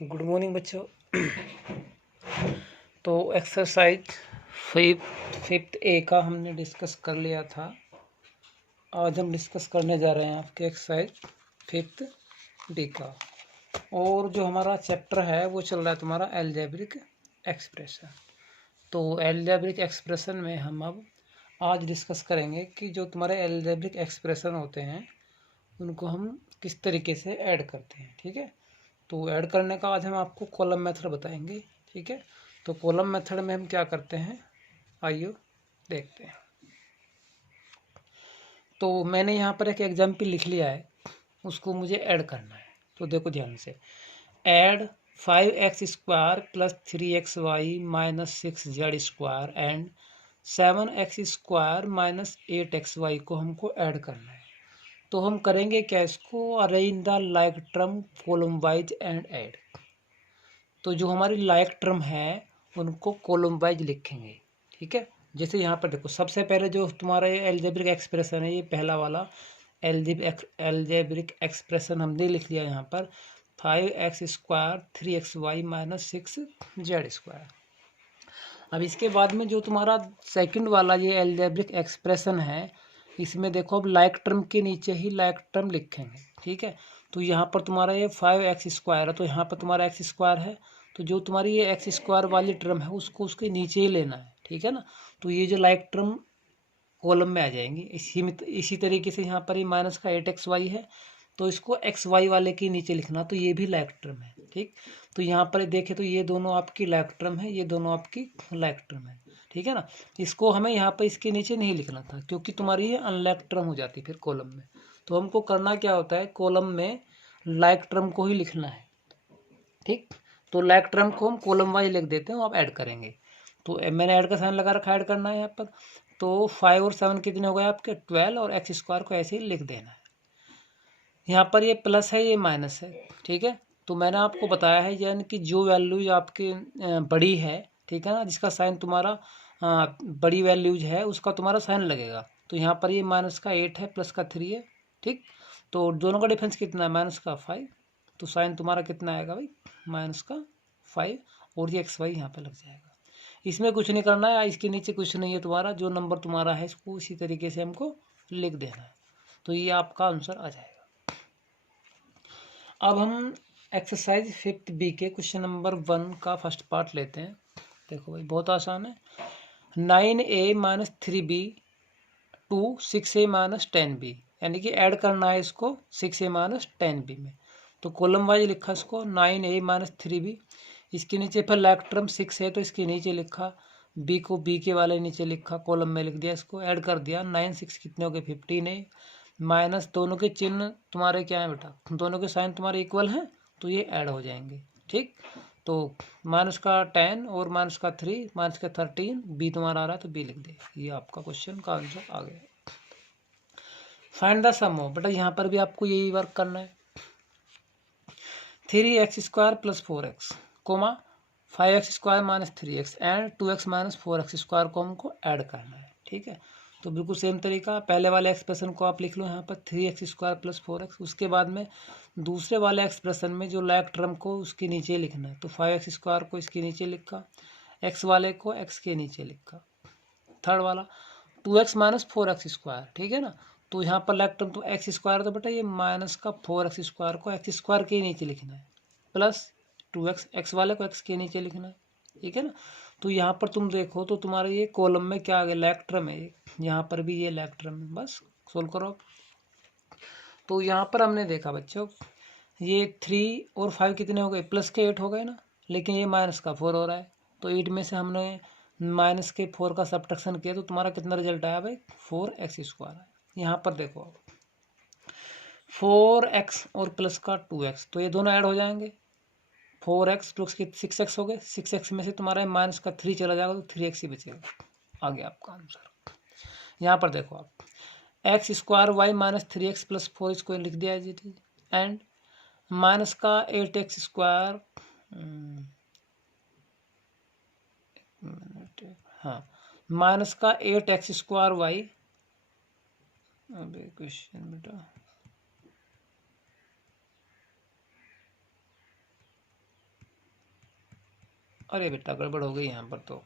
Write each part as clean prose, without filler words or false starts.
Good morning बच्चों। तो exercise fifth ए का हमने डिस्कस कर लिया था। आज हम डिस्कस करने जा रहे हैं आपके एक्सरसाइज फिफ्थ बी का। और जो हमारा चैप्टर है वो चल रहा है तुम्हारा अलजेब्रिक एक्सप्रेशन। तो अलजेब्रिक एक्सप्रेशन में हम अब आज डिस्कस करेंगे कि जो तुम्हारे अलजेब्रिक एक्सप्रेशन होते हैं उनको हम किस तरीके से ऐड करते हैं। ठीक है, तो ऐड करने का आज हम आपको कॉलम मेथड बताएंगे। ठीक है, तो कॉलम मेथड में हम क्या करते हैं आइए देखते हैं। तो मैंने यहाँ पर एक एग्जाम्पल लिख लिया है, उसको मुझे ऐड करना है। तो देखो ध्यान से, add 5x² + 3xy - 6z² and 7x² - 8xy को हमको ऐड करना है। तो हम करेंगे क्या, इसको arrange the like term column wise and add. तो जो हमारी लाइक टर्म है उनको कॉलम वाइज लिखेंगे। ठीक है, जैसे यहाँ पर देखो, सबसे पहले जो तुम्हारा ये अलजेब्रिक एक्सप्रेशन है, ये पहला वाला अलजेब्रिक एक्सप्रेशन हमने लिख लिया यहाँ पर 5x² 3xy - 6z²। अब इसके बाद में जो तुम्हारा सेकंड वाला ये अलजेब्रिक एक्सप्रेशन है, इसमें देखो अब लाइक टर्म के नीचे ही लाइक टर्म लिखेंगे। ठीक है, तो यहाँ पर तुम्हारा ये 5x² है, तो यहाँ पर तुम्हारा x² है, तो जो तुम्हारी ये x² वाली टर्म है उसको उसके नीचे ही लेना है। ठीक है ना, तो ये जो लाइक टर्म कॉलम में आ जाएंगी। इसी तरीके से यहाँ पर ये -8xy है, तो इसको xy वाले के नीचे लिखना, तो ये भी लाइक टर्म है। ठीक, तो यहाँ पर देखें तो ये दोनों आपकी लाइक टर्म है, ये दोनों आपकी लाइक टर्म है। ठीक है ना, इसको हमें यहाँ पर इसके नीचे नहीं लिखना था क्योंकि तुम्हारी ये अनलाइक टर्म हो जाती फिर कॉलम में। तो हमको करना क्या होता है, कॉलम में लाइक टर्म को ही लिखना है। ठीक, तो लाइक टर्म को हम कॉलम वाइज लिख देते हैं, अब ऐड करेंगे। तो मैंने ऐड का साइन लगा रखा, ऐड करना है यहाँ पर। तो 5 और 7 कितने हो गए आपके 12, और x² को ऐसे ही लिख देना है। यहाँ पर ये प्लस है, ये माइनस है। ठीक है, तो मैंने आपको बताया है यानी कि जो वैल्यूज आपकी बड़ी है, ठीक है ना, जिसका साइन तुम्हारा बड़ी वैल्यूज है उसका तुम्हारा साइन लगेगा। तो यहाँ पर ये -8 है, +3 है। ठीक, तो दोनों का डिफरेंस कितना है, -5, तो साइन तुम्हारा कितना आएगा भाई, -5, और ये xy यहाँ पे लग जाएगा। इसमें कुछ नहीं करना है, इसके नीचे कुछ नहीं है तुम्हारा, जो नंबर तुम्हारा है इसको इसी तरीके से हमको लिख देना है, तो ये आपका आंसर आ जाएगा। अब हम एक्सरसाइज फिफ्थ बी के क्वेश्चन नंबर 1 का फर्स्ट पार्ट लेते हैं। देखो भाई बहुत आसान है। 9a - 3b to 6a - 10b, यानी कि ऐड करना है इसको 6a - 10b में। तो कॉलम वाइज लिखा इसको 9a - 3b, इसके नीचे फिर लाइक टर्म 6 है तो इसके नीचे लिखा, बी को बी के वाले नीचे लिखा, कॉलम में लिख दिया, इसको ऐड कर दिया। 9 6 कितने हो गए 15 है, माइनस दोनों के चिन्ह तुम्हारे क्या है बेटा, दोनों के साइन तुम्हारे इक्वल हैं, तो ये ऐड हो जाएंगे। ठीक, तो -10 और -3 -13, बी तुम्हारा आ रहा है तो बी लिख दे। ये आपका क्वेश्चन का आंसर आ गया। फाइंड द सम ऑफ, बेटा यहाँ पर भी आपको यही वर्क करना है। 3x² + 4x, 5x² - 3x and 2x - 4x² को हमको ऐड करना है। ठीक है, तो बिल्कुल सेम तरीका, पहले वाले एक्सप्रेशन को आप लिख लो यहाँ पर 3x² + 4x, उसके बाद में दूसरे वाले एक्सप्रेशन में जो लाइक टर्म को उसके नीचे लिखना है, तो 5x² को इसके नीचे लिखा, x वाले को x के नीचे लिखा। थर्ड वाला 2x - 4x², ठीक है ना, तो यहाँ पर लाइक टर्म तो x², तो बेटा ये -4x² को x² के नीचे लिखना है, प्लस 2x, x वाले को x के नीचे लिखना है। ठीक है ना, तो यहाँ पर तुम देखो तो तुम्हारे ये कॉलम में क्या आ गया, लाइक टर्म है, यहाँ पर भी ये लाइक टर्म है। बस सोल्व करो। तो यहाँ पर हमने देखा बच्चों, ये 3 और 5 कितने हो गए, प्लस के 8 हो गए ना, लेकिन ये -4 हो रहा है, तो 8 में से हमने -4 का सब्ट्रैक्शन किया, तो तुम्हारा कितना रिजल्ट आया भाई, 4x² है। यहाँ पर देखो 4x और प्लस का 2x, तो ये दोनों ऐड हो जाएंगे। 4x प्लस के 6x हो गए, 6x में से तुम्हारा -3 चला जाएगा, तो 3x ही बचेगा। आ गया आपका आंसर। यहाँ पर देखो आप x² y - 3x + 4, इसको लिख दिया है जी, एंड -8x², हाँ, -8x² y, अबे क्वेश्चन बेटा अरे बेटा गड़बड़ हो गई यहाँ पर तो।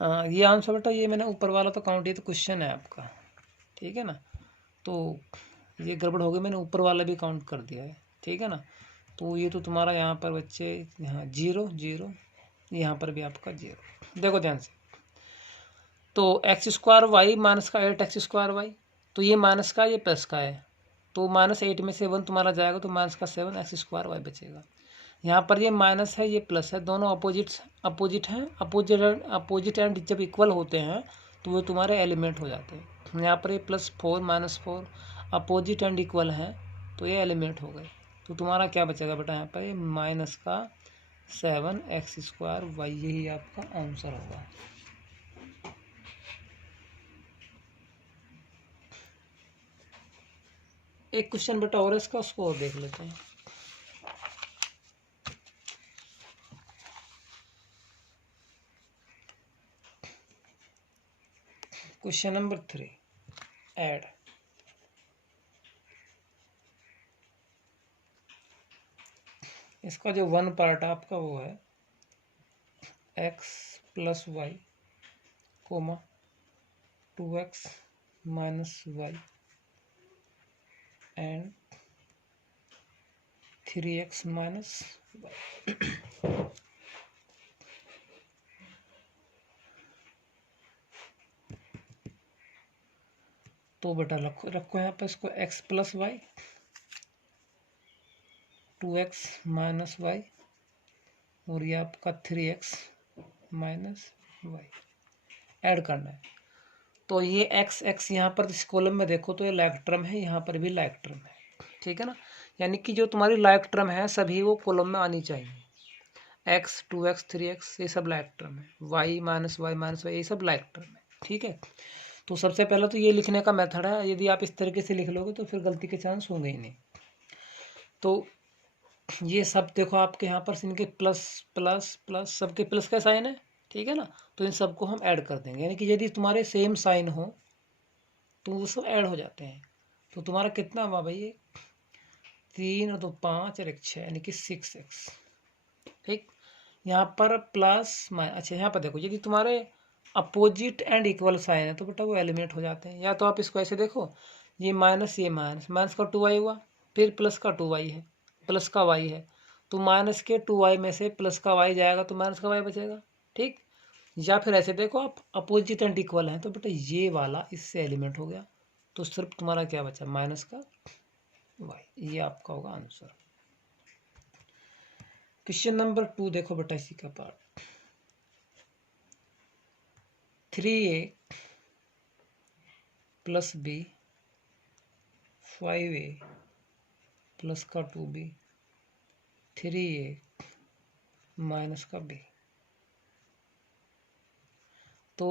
ये आंसर बेटा, ये मैंने ऊपर वाला तो काउंट, ये तो क्वेश्चन है आपका, ठीक है ना। तो ये गड़बड़ हो गई, मैंने ऊपर वाला भी काउंट कर दिया है, ठीक है ना। तो ये तो तुम्हारा यहाँ पर बच्चे यहाँ 0 0, यहाँ पर भी आपका 0। देखो ध्यान से, तो एक्स स्क्वायर वाई माइनस का 8 एक्स स्क्वायर वाई, तो ये माइनस का ये प्लस का है, तो -8 में से 1 तुम्हारा जाएगा तो माइनस का 7 एक्स स्क्वायर वाई बचेगा। यहाँ पर ये माइनस है, ये प्लस है, दोनों अपोजिट हैं। अपोजिट एंड जब इक्वल होते हैं तो वो तुम्हारे एलिमेंट हो जाते हैं। यहाँ पर ये +4 -4 अपोजिट एंड इक्वल हैं, तो ये एलिमेंट हो गए। तो तुम्हारा क्या बचेगा बेटा, यहाँ पर ये माइनस का 7 एक्स स्क्वायर वाई, यही आपका आंसर होगा। एक क्वेश्चन बेटा और इसका स्कोर देख लेते हैं। Question number 3, add. इसका जो 1 पार्ट आपका वो है x + y, 2x - y and 3x - y। तो बेटा रखो यहाँ पे इसको x + y, 2x - y और ये आपका 3x - y ऐड करना है। तो ये x यहाँ पर इस कॉलम में देखो तो ये लाइक टर्म है, यहाँ पर भी लाइक टर्म है, ठीक है ना। यानी कि जो तुम्हारी लाइक टर्म है सभी वो कॉलम में आनी चाहिए। x 2x 3x ये सब लाइक टर्म है, y - y ये सब लाइक टर्म है, ठीक है। तो सबसे पहले तो ये लिखने का मेथड है, यदि आप इस तरीके से लिख लोगे तो फिर गलती के चांस होंगे ही नहीं। तो ये सब देखो आपके यहाँ पर इनके प्लस प्लस प्लस सबके प्लस का साइन है, ठीक है ना। तो इन सबको हम ऐड कर देंगे, यानी कि यदि तुम्हारे सेम साइन हो तो वो सब ऐड हो जाते हैं। तो तुम्हारा कितना हुआ भाई, 3 और 2 5 और 1 6, यानी कि 6x, ठीक। यहाँ पर प्लस अच्छा यहाँ पर देखो, यदि तुम्हारे अपोजिट एंड इक्वल साइन है तो बेटा वो एलिमिनेट हो जाते हैं। या तो आप इसको ऐसे देखो, ये माइनस ये माइनस का 2y हुआ, फिर प्लस का 2y है, प्लस का y है, तो माइनस के 2y में से प्लस का y जाएगा तो माइनस का y बचेगा, ठीक। या फिर ऐसे देखो, आप अपोजिट एंड इक्वल हैं तो बेटा ये वाला इससे एलिमेंट हो गया, तो सिर्फ तुम्हारा क्या बचा, माइनस का y, ये आपका होगा आंसर। क्वेश्चन नंबर 2 देखो बेटा, इसी का part 3a + b 5a plus का 2b 3a माइनस का b। तो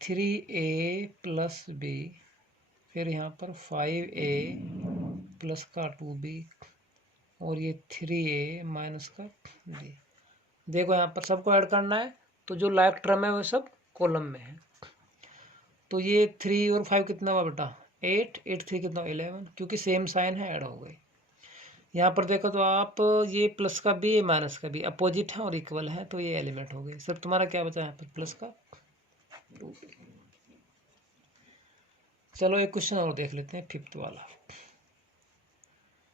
3a + b, फिर यहाँ पर 5a प्लस का 2b और ये 3a माइनस का b। देखो यहाँ पर सबको ऐड करना है, तो जो लाइक टर्म है वो सब कॉलम में है। तो ये 3 और 5 कितना हुआ बेटा, 8 8 3 कितना 11, क्योंकि सेम साइन है, ऐड हो गए। यहाँ पर देखो तो आप ये प्लस का भी, ये माइनस का भी अपोजिट है और इक्वल है, तो ये एलिमेंट हो गए। सर तुम्हारा क्या बचा यहाँ पर, प्लस का 2। चलो एक क्वेश्चन और देख लेते हैं, 5th वाला।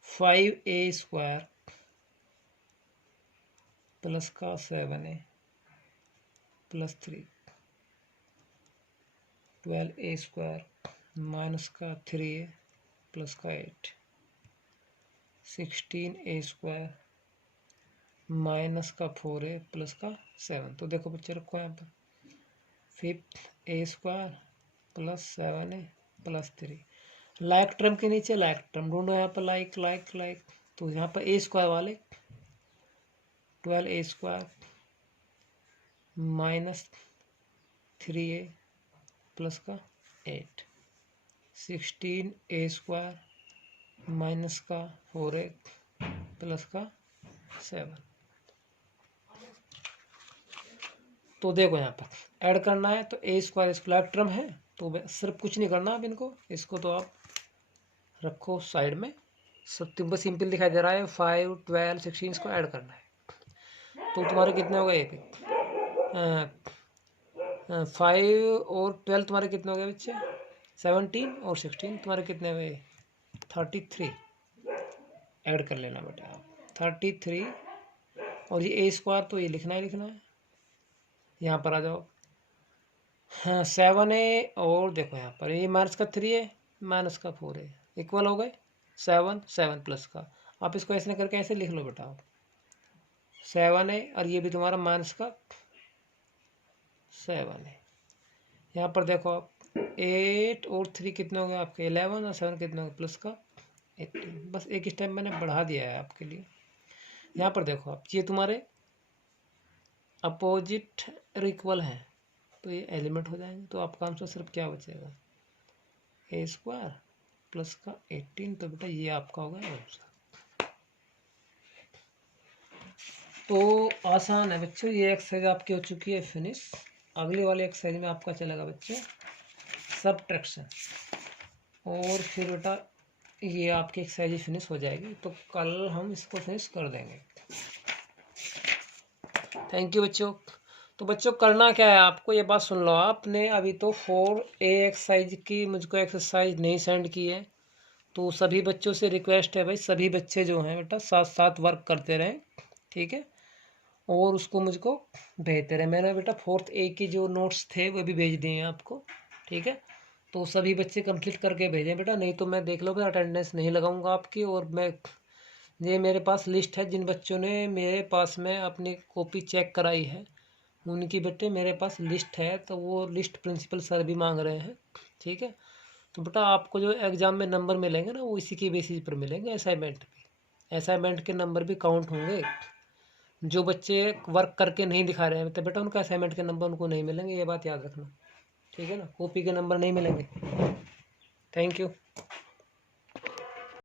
5a² प्लस का 7a प्लस 3 12a² माइनस का 3a प्लस का 8 16a² माइनस का 4a प्लस का 7। तो देखो बच्चे रखो यहाँ पर 5a² plus 7a plus 3, like term के नीचे लाइक टर्म ढूंढो, यहाँ पर लाइक लाइक लाइक। तो यहाँ पर a² वाले 12a² माइनस 3a प्लस का 8 16a² माइनस का 4a प्लस का 7। तो देखो यहाँ पर ऐड करना है, तो a² इसको लाइक टर्म है, तो सिर्फ कुछ नहीं करना अब इसको तो आप रखो साइड में, सब सिंपल दिखाई दे रहा है। 5 12 16 इसको ऐड करना है। तो तुम्हारे कितने हो गए? 5 और 12 तुम्हारे कितने हो गए बच्चे? 17 और 16 तुम्हारे कितने हुए? 33 ऐड कर लेना बेटा आप, 33। और ये A² तो ये लिखना ही लिखना है। यहाँ पर आ जाओ। हाँ 7A और देखो यहाँ पर ये माइनस का 3 है, माइनस का 4 है, इक्वल हो गए 7 प्लस का। आप इसको ऐसे करके ऐसे लिख लो बेटा आप, 7A और ये भी तुम्हारा माइनस का 7 है। यहाँ पर देखो आप 8 और 3 कितने हो गए आपके? 11 और 7 कितने हो गए? प्लस का 18। बस एक स्टेप मैंने बढ़ा दिया है आपके लिए। यहाँ पर देखो आप, ये तुम्हारे अपोजिट और इक्वल हैं तो ये एलिमेंट हो जाएंगे। तो आपका आंसर सिर्फ क्या बचेगा? A² प्लस का 18। तो बेटा ये आपका होगा आंसर। तो आसान है बच्चों, ये एक्सरसाइज आपकी हो चुकी है फिनिश। अगली वाली एक्सरसाइज में आपका चलेगा बच्चे सबट्रैक्शन, और फिर बेटा ये आपकी एक्सरसाइज फिनिश हो जाएगी। तो कल हम इसको फिनिश कर देंगे। थैंक यू बच्चों। तो बच्चों करना क्या है आपको, ये बात सुन लो आपने। अभी तो 4A एक्सरसाइज की मुझको एक्सरसाइज नहीं सेंड की है, तो सभी बच्चों से रिक्वेस्ट है भाई, सभी बच्चे जो हैं बेटा साथ साथ वर्क करते रहें, ठीक है, और उसको मुझको भेजते रहे। मैंने बेटा 4A की जो नोट्स थे वो भी भेज दिए हैं आपको, ठीक है। तो सभी बच्चे कंप्लीट करके भेजें बेटा, नहीं तो मैं देख लो फिर अटेंडेंस नहीं लगाऊंगा आपकी। और मैं ये मेरे पास लिस्ट है जिन बच्चों ने मेरे पास में अपनी कॉपी चेक कराई है, उनकी बेटे मेरे पास लिस्ट है। तो वो लिस्ट प्रिंसिपल सर भी मांग रहे हैं, ठीक है। तो बेटा आपको जो एग्ज़ाम में नंबर मिलेंगे ना वो इसी की बेसिस पर मिलेंगे। असाइनमेंट के नंबर भी काउंट होंगे। जो बच्चे वर्क करके नहीं दिखा रहे हैं तो बेटा उनका असाइनमेंट के नंबर उनको नहीं मिलेंगे, ये बात याद रखना, ठीक है ना। कॉपी के नंबर नहीं मिलेंगे। Thank you.